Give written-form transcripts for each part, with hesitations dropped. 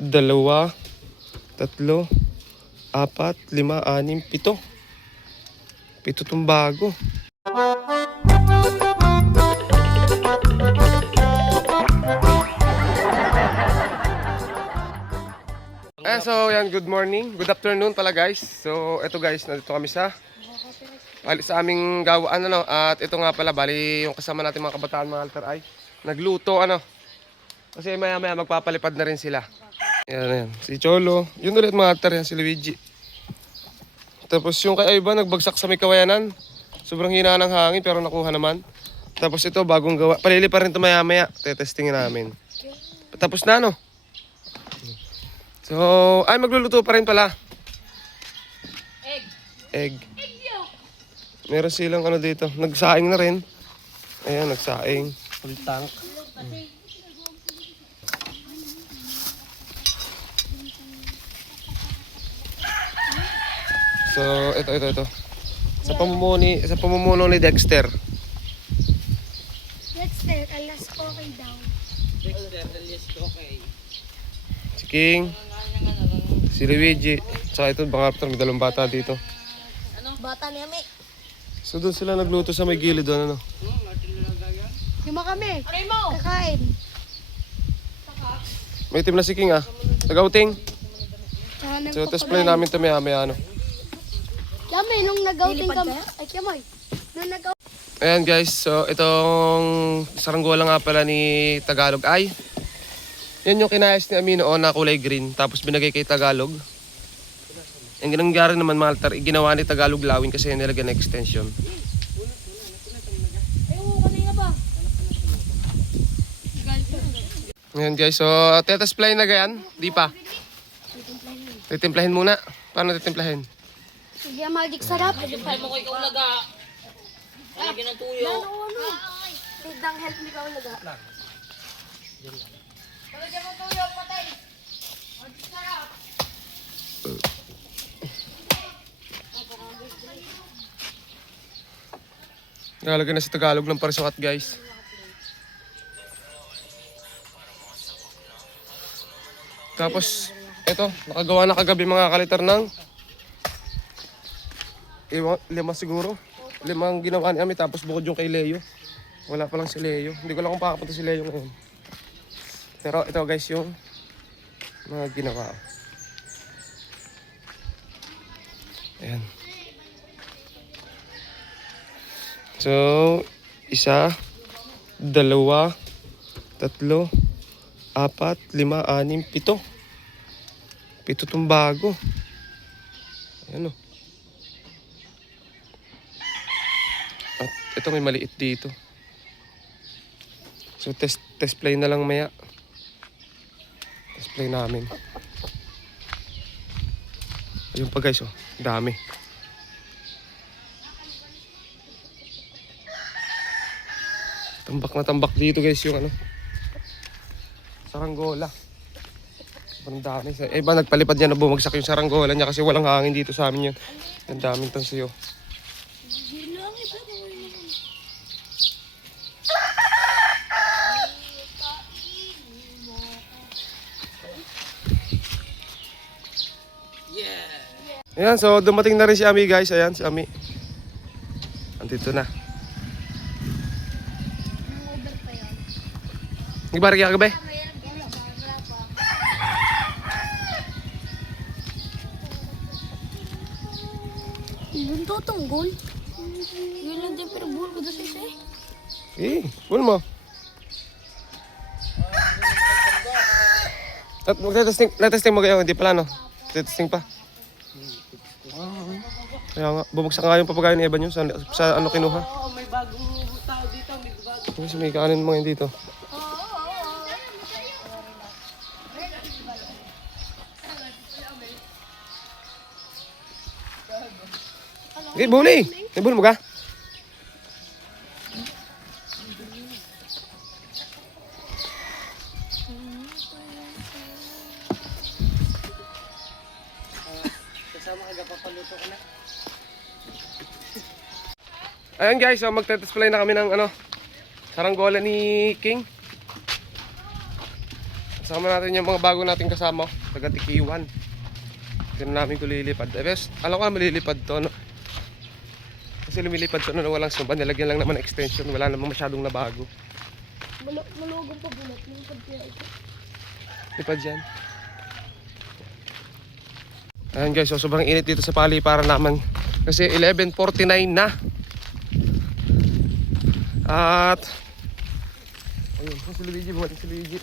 dalawa, tatlo, apat, lima, anim, pito. Pito tong bago. So yan, good morning, good afternoon pala guys. So eto guys, nandito kami sa aming gawaan at ito nga pala, bali yung kasama natin mga kabataan mga altar ay nagluto kasi maya maya magpapalipad na rin sila. Yan, si Cholo, yun ulit mga altar, yan si Luigi. Tapos yung kay Ivan nagbagsak sa may kawayanan, sobrang hina ng hangin pero nakuha naman. Tapos ito bagong gawa, palili pa rin ito maya maya, tetestingin namin. Tapos na So, ay magluluto pa rin pala. Egg. Meron silang dito. Nagsaing na rin. Ayan, nagsaing. Full tank. So, ito. Sa pamumuno ni Dexter. Dexter, alas okay daw. Dexter, alas okay. Si King. Si Luigi. Tsaka ito, baka may dalawang bata dito. Bata ni Ami. So, doon sila nagluto sa may gilid doon, Lima kami. Kakain. May team na si King, Nag-outing. So, test play namin ito maya. Yami, nung nag-outing kami. Ay, Kiamoy. Nung nag-outing. Ayan guys, so itong saranggola nga pala ni Tagalog ay yan yung kinayas ni Ami noon na kulay green, tapos binagay kay Tagalog. Ang ginangyari naman mga altar, ginawa ni Tagalog lawin kasi nilagyan ng extension. Ayan guys, so tetasplay na gayan, di pa. Titimplahin muna. Paano titimplahin? Sige, magic sarap. Ay mo ko ikaw laga. Lagyan ng tuyo. Tidang help me ka ulaga. Lagyan mo tuyo, patay. Magic sarap. Nakalagay na si Tagalog ng parisukat guys. Tapos, ito, nakagawa na kagabi mga kalitar ng 5 siguro. 5 ang ginawa ni Ami, tapos bukod yung kay Leo. Wala pa lang si Leo. Hindi ko lang kung pakapunta si Leo ngayon. Pero ito guys yung mga ginawa. Ayan. So, 1, 2, 3, 4, 5, 6, 7. 7 tong bago. Ayan At ito may maliit dito. So test play na lang maya. Test play namin. Ayun pa guys, dami. Tambak na tambak dito guys yung saranggola. Ang dami. Iba nagpalipad niya na bumagsak yung saranggola niya kasi walang hangin dito sa amin yun. Ang daming tansiyo. Ayan, so dumating na rin si Ami guys. Ayan, si Ami. Andito na. Nang-over pa yun. Nagbaraki ka gabi? Yun to tunggol. Yun lang din pero buhol ko doon sa isa Wala mo. At magte-testing mo kayo, hindi pala Testing pa. Kaya nga, bumagsak nga yung papagayon ni Evan yun sa kinuha. Oo, may bagong tao dito, may bagong. Kasi may kanin mo ngayon dito. Okay, buli! Ibul mo ka? Kasama ka papaluto ka na. Ayan guys, so magte-display na kami ng saranggola ni King. Kasama natin yung mga bago nating kasama, taga Tikiwan. Tignan namin kung lilipad. Alam ko na malilipad to, no? Kasi lumilipad to na walang sumba. Nilagyan lang naman ng extension. Wala namang masyadong nabago. Malugong pa bulat. Lipad kaya ito. Lipad dyan. Ayan guys, so sobrang init dito sa paliparan naman. Kasi 11:49 na. At ayun, si Luigi, bumalik si Luigi.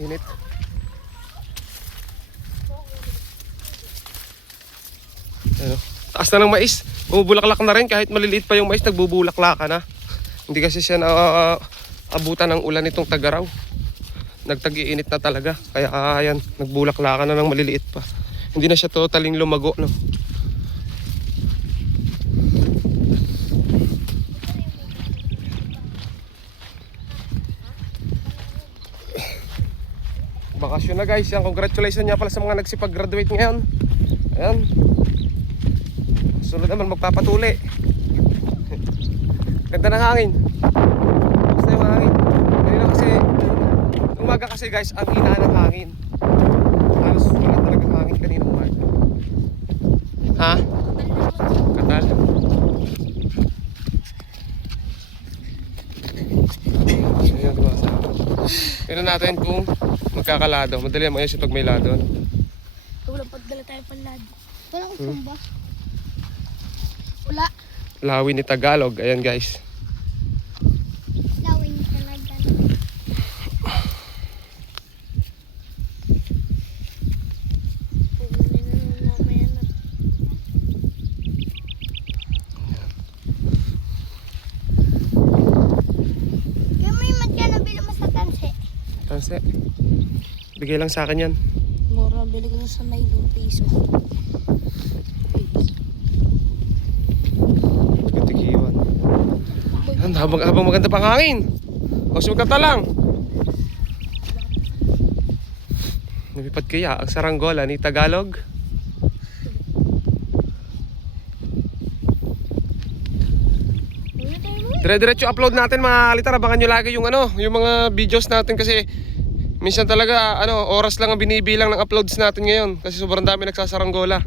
Init. Ano? Taas na ng mais. Bumubulaklak na rin kahit maliliit pa yung mais, nagbubulaklak na. Hindi kasi siya na abutan ng ulan itong Tagaraw. Nagtag-iinit na talaga. Kaya ayan, nagbulaklak na ng maliliit pa. Hindi na siya totaling lumago, no. Bakasyon na guys. Yan, congratulations niya pala sa mga nagsipag-graduate ngayon. Ayan. Sunod naman magpapatuli. Ganda ng hangin. Basta yung hangin. Kanina kasi umaga kasi guys, ang hina ng hangin. Halos wala talagang hangin kanina umaga. Ha? Katal? Ayan, tumasa. Tignan natin kung magkakalado. Madali naman yun pag may lado. Wala pagdala tayo panlado. Walang sumba. Wala. Lawin ni Tagalog. Ayan guys. Lawin talaga. Kaya may magkano bilang mo sa tanse? Tanse. Bigay lang sa akin yan. Mura, bili ko sa nylon piso. Katikiwan. Yan, habang maganda pang hangin. Huwag sumagkata lang. Lumipad kaya ang saranggola ni Tagalog. Dire-diretso upload natin mga litar. Abangan nyo lagi yung yung mga videos natin kasi minsan talaga oras lang ang binibilang ng uploads natin ngayon kasi sobrang dami nagsasaranggola.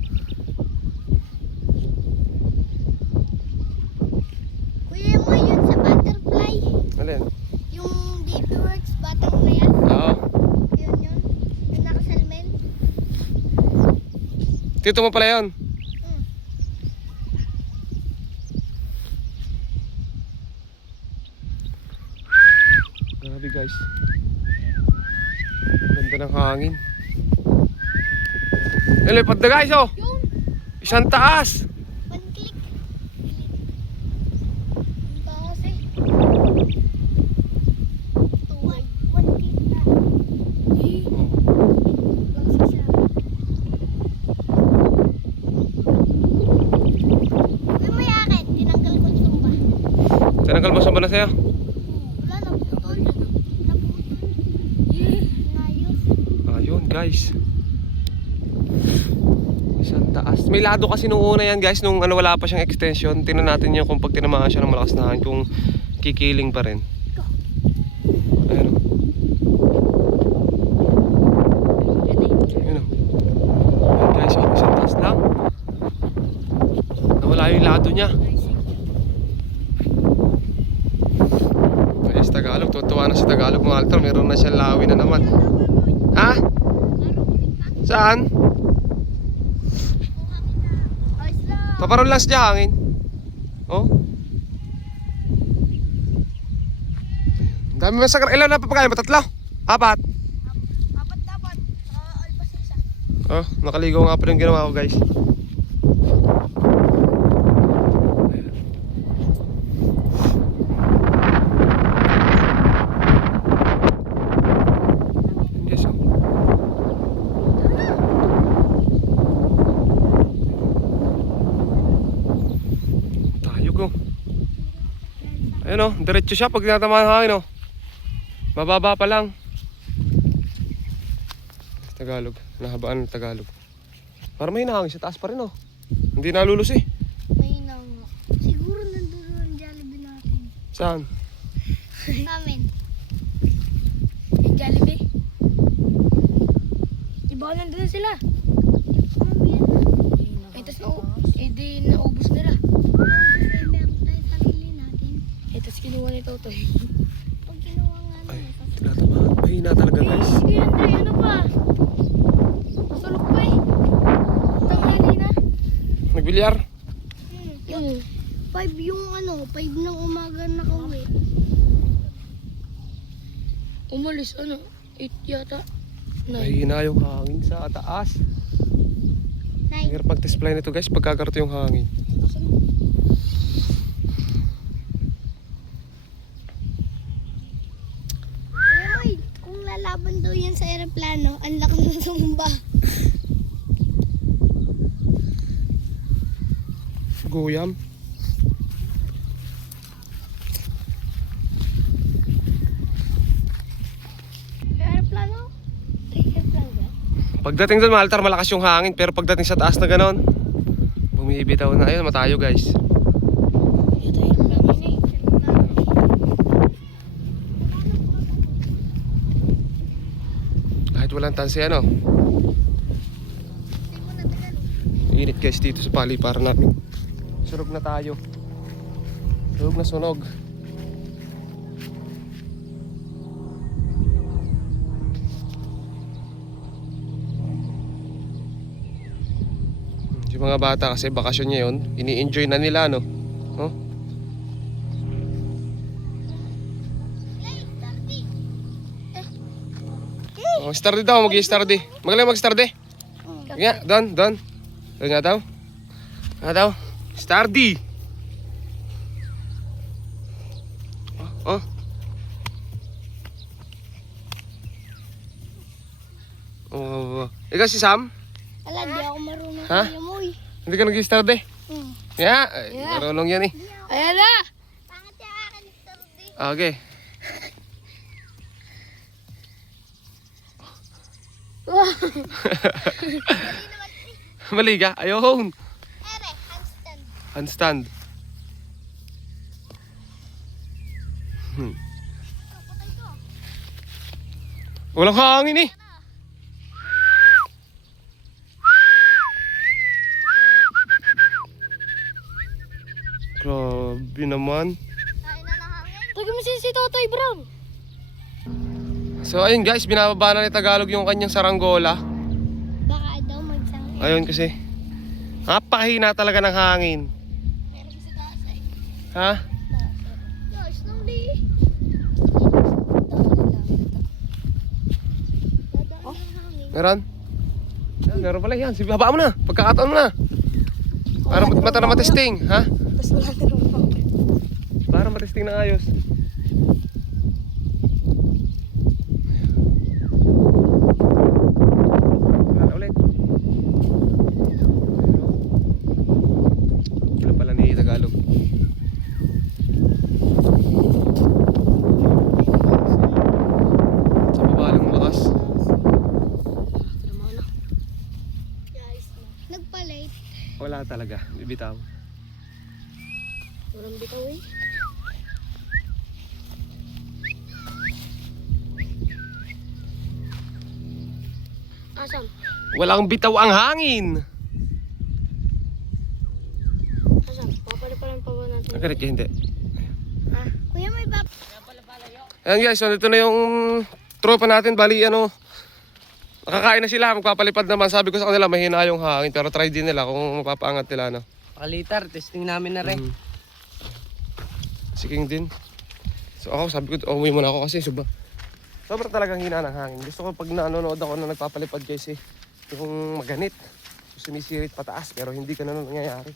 Kuya mo yun sa butterfly. Alin? Yung DP Works batang na yan. Oo. Yun. Yung nakasalmen. Tito mo pala yun. Grabe guys. Ganda ng hangin. Lipad na guys oh. Yun. Isang taas. One click. Ang taas eh. One click na. Lang siya. Uy, may akin. Tinanggal ko yung sumba. Tinanggal mo sa na sa'yo? Wala, naputol. Nayos. Ayun guys. Isang taas. May lado kasi nung una yan guys, nung wala pa siyang extension. Tingnan natin yung kung pag tinamaan siya ng malakas na hangin, kung kikiling pa rin. Ayun o. Ayun o. Ayun guys, isang taas lang. Nawala yung lado niya. Guys, Tagalog. Tutuwa na si Tagalog mga altar. Meron na siyang lawin na naman. Ha? Saan? Paparoon lang siya hangin. Oh. Dami masakar. Ilan na papagayon? Tatlo? Apat? Apat dapat. Alpas isa. Oh, nakaligo nga pa rin ginawa ko guys. Ayan guys oh. Ayun o, diretso siya pag tinatamaan ng hangin o. Mababa pa lang. Tagalog, nahabaan ng Tagalog. Parang may nahangin sa taas pa rin o. Hindi nalulus eh. May nang. Siguro nandun ang Jollibee natin. Saan? Amin. baka nandun sila. Eh, tapos di naubos nila. Eh, tapos kinuha ni Totoy. Ay, tinatamaan. Mahina talaga guys. Sige, Andre, ano pa? Sulok pa eh. Tanghali na. Nagbilyar. Yung 5 yung 5 ng umaga nakauwi. Umalis 8 yata. 9. Mahina yung hangin sa taas. Hirap mag-display nito guys pagkakaroto yung hangin. Uy, kung lalaban daw yan sa aeroplano, ang laki ng sumba. Guyam. Aeroplano? Aeroplano ba? Pagdating doon, Maltar, malakas yung hangin. Pero pagdating sa taas na ganon, bumibitaw na. Ayun, matayo guys. Ito aeroplano niya eh. Kahit walang tansi init guys dito sa paliparan namin. Sunog na tayo. Sunog na sunog. Yung mga bata kasi bakasyon niya yun, ini-enjoy na nila Oh? Oh, study daw, mag-i-study. Magaling mag-study. Nga, doon. Doon nga daw. Nga daw. Study. Oh. Oh. Ikaw si Sam? Ala, di ako marunong Ha? kaya mo eh. Hindi ka nag-study? Hmm. Yeah, marunong yan eh. Ayan na! Pangat yung akin, Saturday. Okay. Mali ka? Ayun. Ere, handstand. Handstand. Walang hangin eh. Grabe naman. Kain na ng hangin. Tagay mo si Totoy Brown. So ayun guys, binababa na ni Tagalog yung kanyang saranggola. Baka daw magsangin. Ayun kasi. Napakahina talaga ng hangin. Meron sa taas eh. Ha? Guys, nang di. Dadaan ng hangin. Meron? Yan, meron pala yan. Sige, habaan mo na. Pagkakataon mo na. Para mata na matesting, ha? Tapos wala na rin pa. Para matesting na ayos. Wala na ulit. Kailan pala ni Tagalog. Sa baba lang malakas. Guys, nagpa-late. Wala talaga. Bibitaw. Walang bitaw eh. Asam? Walang bitaw ang hangin. Asam? Papalipalan pa ba natin? Nagalit ka hindi. Ah, kuya may bab. Ayan guys, so dito na yung tropa natin. Bali nakakain na sila. Magpapalipad naman. Sabi ko sa kanila mahina yung hangin. Pero try din nila kung mapapaangat nila. Palitar, testing namin na rin. Siking din. So ako sabi ko, umuwi muna ako kasi sobrang talagang hina ng hangin. Gusto ko pag nanonood ako na nagpapalipad kasi yung maganit. Sumisirit pataas pero hindi ka na nangyayari.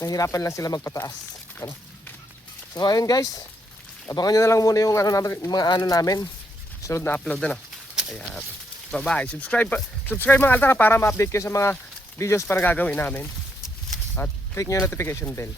Nahirapan lang sila magpataas. So ayun guys. Abangan nyo na lang muna yung mga namin. Sunod na upload na. Ayan. Bye-bye. Subscribe mga Altar para ma-update kayo sa mga videos para gagawin namin. At click nyo yung notification bell.